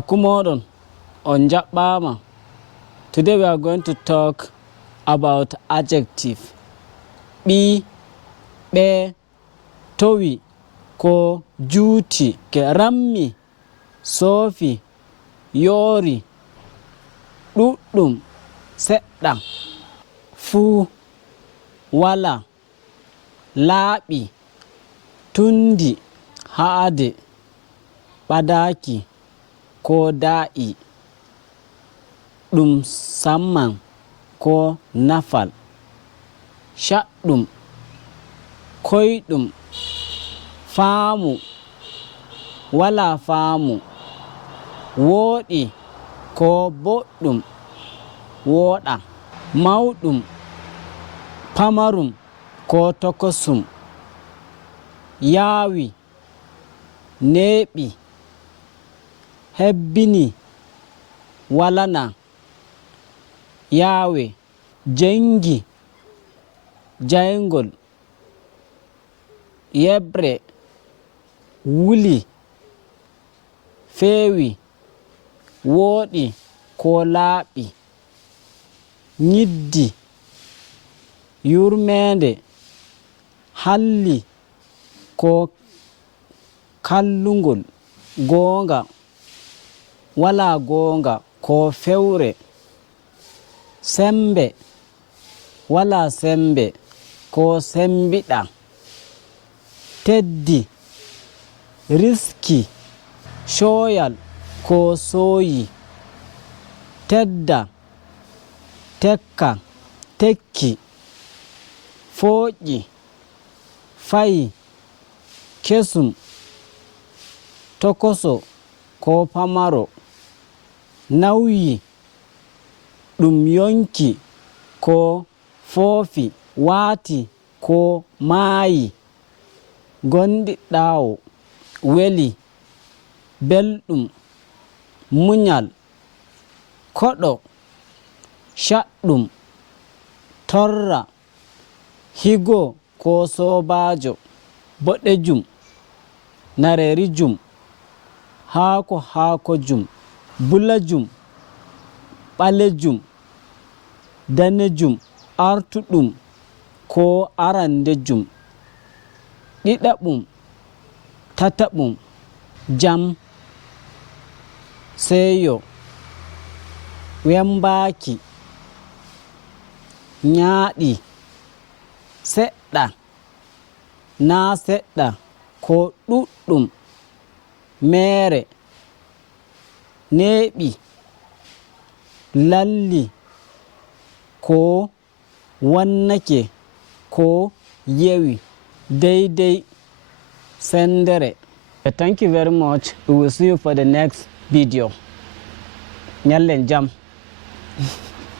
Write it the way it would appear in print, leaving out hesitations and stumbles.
Akumodon on Japama. Today we are going to talk about adjective. Bi, be, towi, ko juti, ke rammi, sofi, yori, ɗuɗɗum, seɗɗa, fu, wala, laaɓi, tundi, haade, ɓadaki, ko da'i, ɗum samman ko nafal, shaɗɗum, koyɗum, faamu, wala faamu, wooɗi ko boɗɗum, wooɗa, mawɗum, pamarum ko tokosum, yaawi, neeɓi, hebbini, walana, yaawe, jengi, jayngol, yebre, wuli, feewi, wooɗi ko laaɓi, ñiddi, yurmeende, halli ko kallungol, goonga, wala goonga ko fewre, sembe, wala sembe ko sembiɗa, teddi, riski, shoyal ko soyi, tedda, tekka, tekki, fooƴi, fayi, kesum, tokoso ko pamaro, nawyi, ɗum yonki ko foofi, waati ko maayi, gondi ɗaawo, weli, belɗum, munyal, koɗo, shaɗɗum, torra, higo ko sobajo, boɗejum, narerijum, haakojum, bulajum, ɓalejum, danejum, artuɗum ko arandejum, ɗiɗaɓum, tataɓum, jam, seyo, wembaki, ñaaɗi, seɗɗa, na seɗɗa ko ɗuɗɗum, mere, neeɓi, lalli ko wannake ko yewi, daidai, sendere. Thank you very much. We will see you for the next video. Nyallen jam.